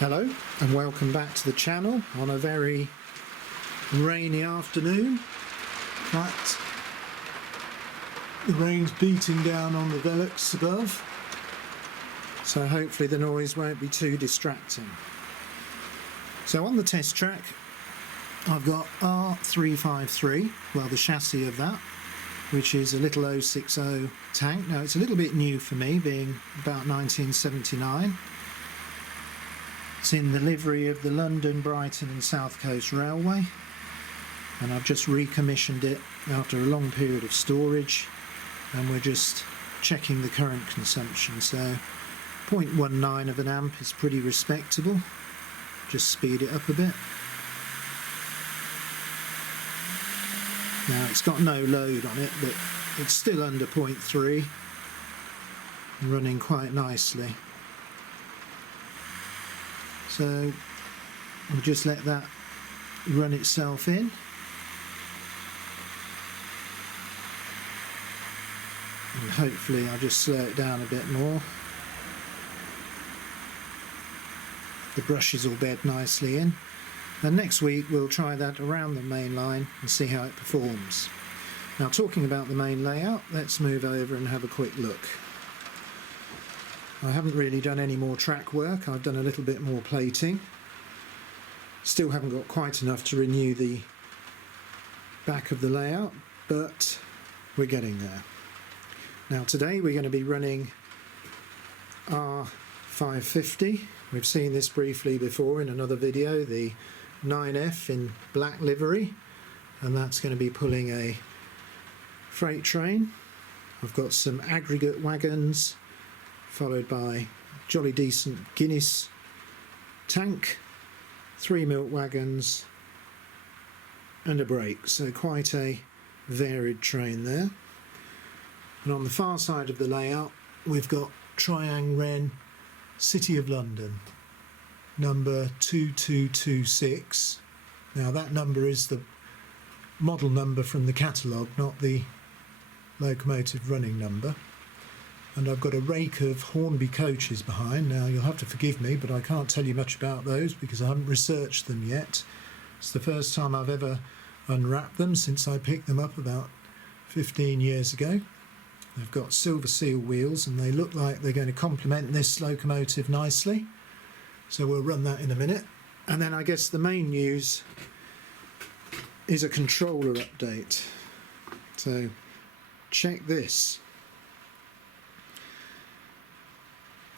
Hello and welcome back to the channel on a very rainy afternoon. In fact, the rain's beating down on the Velux above, so hopefully the noise won't be too distracting. So on the test track I've got R.550, well, the chassis of that, which is a little 060 tank. Now it's a little bit new for me, being about 1979. It's in the livery of the London, Brighton and South Coast Railway, and I've just recommissioned it after a long period of storage, and we're just checking the current consumption. So 0.19 of an amp is pretty respectable. Just speed it up a bit. Now it's got no load on it, but it's still under 0.3 and running quite nicely. So we'll just let that run itself in. And hopefully I'll just slow it down a bit more. The brushes will bed nicely in. And next week we'll try that around the main line and see how it performs. Now, talking about the main layout, let's move over and have a quick look. I haven't really done any more track work. I've done a little bit more plating. Still haven't got quite enough to renew the back of the layout, but we're getting there. Now today we're going to be running R.550. We've seen this briefly before in another video, the 9F in black livery, and that's going to be pulling a freight train. I've got some aggregate wagons, followed by jolly decent Guinness tank, 3 milk wagons and a brake, so quite a varied train there. And on the far side of the layout we've got Triang Wren City of London, number 2226. Now that number is the model number from the catalogue, not the locomotive running number. And I've got a rake of Hornby coaches behind. Now you'll have to forgive me, but I can't tell you much about those because I haven't researched them yet. It's the first time I've ever unwrapped them since I picked them up about 15 years ago. They've got silver seal wheels and they look like they're going to complement this locomotive nicely. So we'll run that in a minute. And then I guess the main news is a controller update. So check this.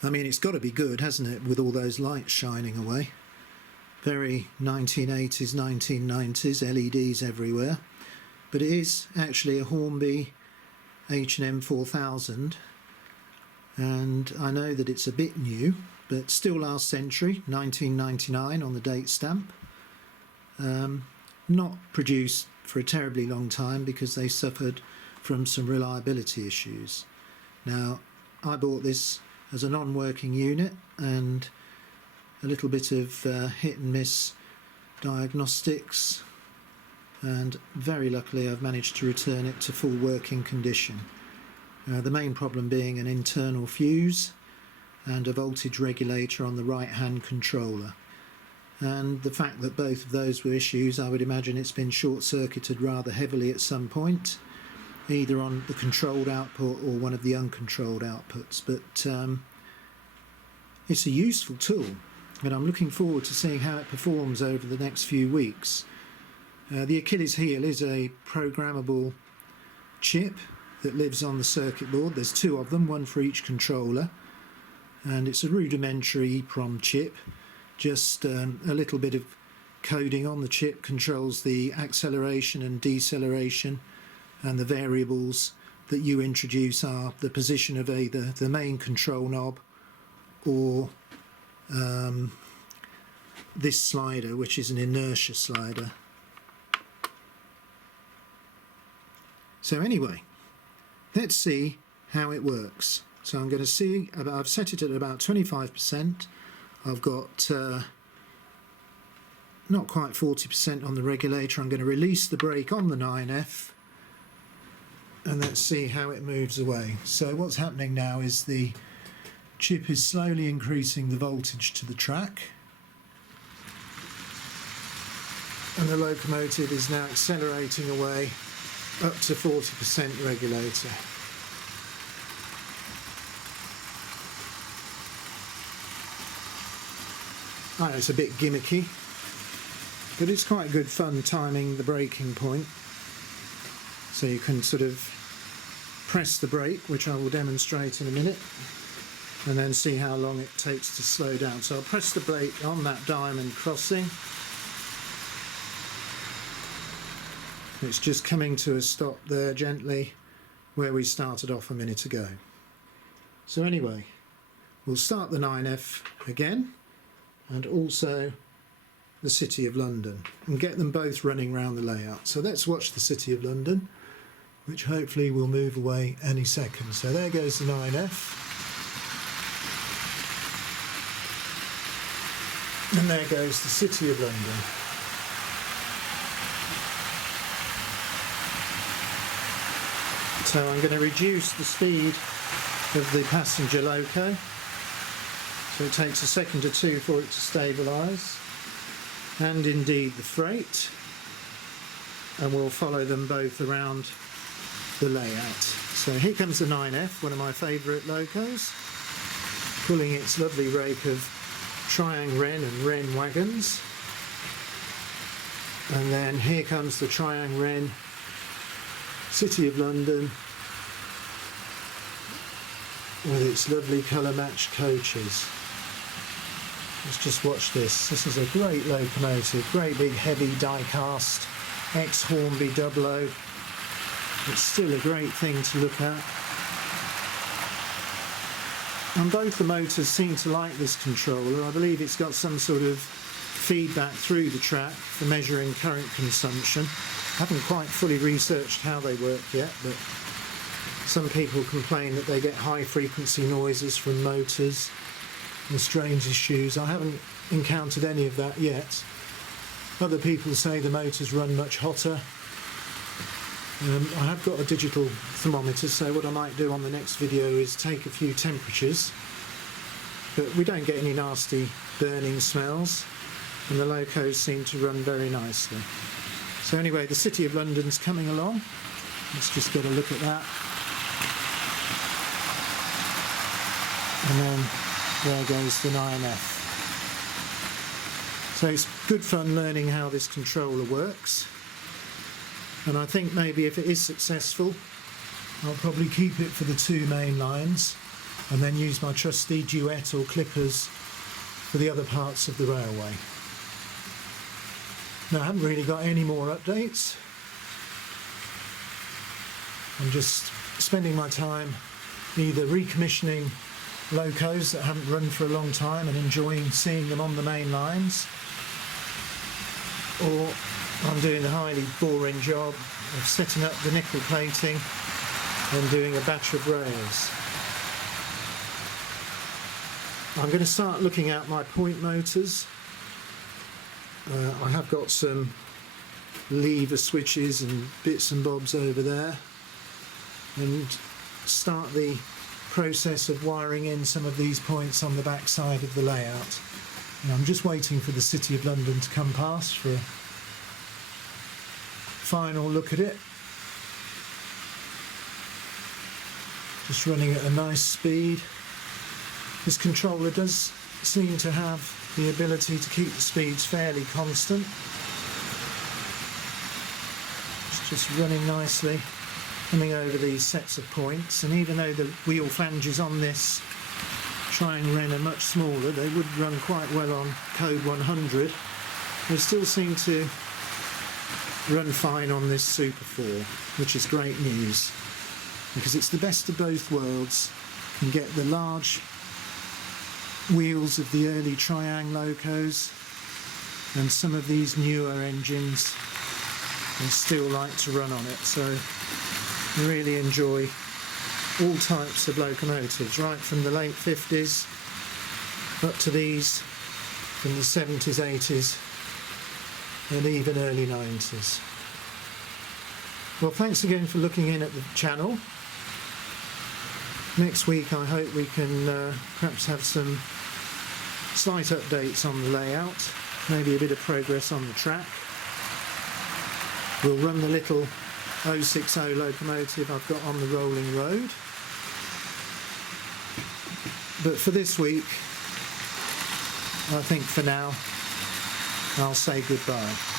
I mean, it's got to be good, hasn't it, with all those lights shining away. Very 1980s, 1990s, LEDs everywhere. But it is actually a Hornby HM4000, and I know that it's a bit new, but still last century, 1999 on the date stamp. Not produced for a terribly long time because they suffered from some reliability issues. Now, I bought this as a non-working unit, and a little bit of hit and miss diagnostics, and very luckily I've managed to return it to full working condition. The main problem being an internal fuse and a voltage regulator on the right hand controller, and the fact that both of those were issues, I would imagine it's been short-circuited rather heavily at some point, either on the controlled output or one of the uncontrolled outputs. But it's a useful tool, and I'm looking forward to seeing how it performs over the next few weeks. The Achilles heel is a programmable chip that lives on the circuit board. There's 2 of them, one for each controller, and it's a rudimentary EEPROM chip. Just a little bit of coding on the chip controls the acceleration and deceleration, and the variables that you introduce are the position of either the main control knob or this slider, which is an inertia slider. So anyway, let's see how it works. So I'm going to see, I've set it at about 25%. I've got not quite 40% on the regulator. I'm going to release the brake on the 9F, and let's see how it moves away. So what's happening now is the chip is slowly increasing the voltage to the track, and the locomotive is now accelerating away up to 40% regulator. I know it's a bit gimmicky, but it's quite good fun timing the braking point. So you can sort of press the brake, which I will demonstrate in a minute, and then see how long it takes to slow down. So I'll press the brake on that diamond crossing. It's just coming to a stop there gently where we started off a minute ago. So anyway, we'll start the 9F again, and also the City of London, and get them both running around the layout. So let's watch the City of London, which hopefully will move away any second. So there goes the 9F. And there goes the City of London. So I'm going to reduce the speed of the passenger loco. So it takes a second or two for it to stabilise. And indeed the freight. And we'll follow them both around the layout. So here comes the 9F, one of my favourite locos, pulling its lovely rake of Triang Wren and Wren wagons. And then here comes the Triang Wren City of London with its lovely colour matched coaches. Let's just watch this. This is a great locomotive, great big heavy die cast ex Hornby 00. It's still a great thing to look at. And both the motors seem to like this controller. I believe it's got some sort of feedback through the track for measuring current consumption. I haven't quite fully researched how they work yet, but some people complain that they get high frequency noises from motors and strange issues. I haven't encountered any of that yet. Other people say the motors run much hotter. I have got a digital thermometer, so what I might do on the next video is take a few temperatures, but we don't get any nasty burning smells, and the locos seem to run very nicely. So anyway, the City of London's coming along. Let's just get a look at that. And then there goes the 9F. So it's good fun learning how this controller works. And I think maybe if it is successful, I'll probably keep it for the two main lines and then use my trusty duet or clippers for the other parts of the railway. Now, I haven't really got any more updates. I'm just spending my time either recommissioning locos that haven't run for a long time and enjoying seeing them on the main lines, or I'm doing the highly boring job of setting up the nickel plating and doing a batch of rails. I'm going to start looking at my point motors. I have got some lever switches and bits and bobs over there, and start the process of wiring in some of these points on the back side of the layout. And I'm just waiting for the City of London to come past for a final look at it. Just running at a nice speed. This controller does seem to have the ability to keep the speeds fairly constant. It's just running nicely, coming over these sets of points, and even though the wheel flanges on this Triang Wren are much smaller, they would run quite well on code 100. They still seem to run fine on this Super 4, which is great news, because it's the best of both worlds. You can get the large wheels of the early Triang locos and some of these newer engines, and still like to run on it. So I really enjoy all types of locomotives, right from the late 50s up to these from the 70s, 80s and even early 90s. Well, thanks again for looking in at the channel. Next week I hope we can perhaps have some slight updates on the layout, maybe a bit of progress on the track, We'll run the little 060 locomotive I've got on the rolling road. But for this week, I think for now, I'll say goodbye.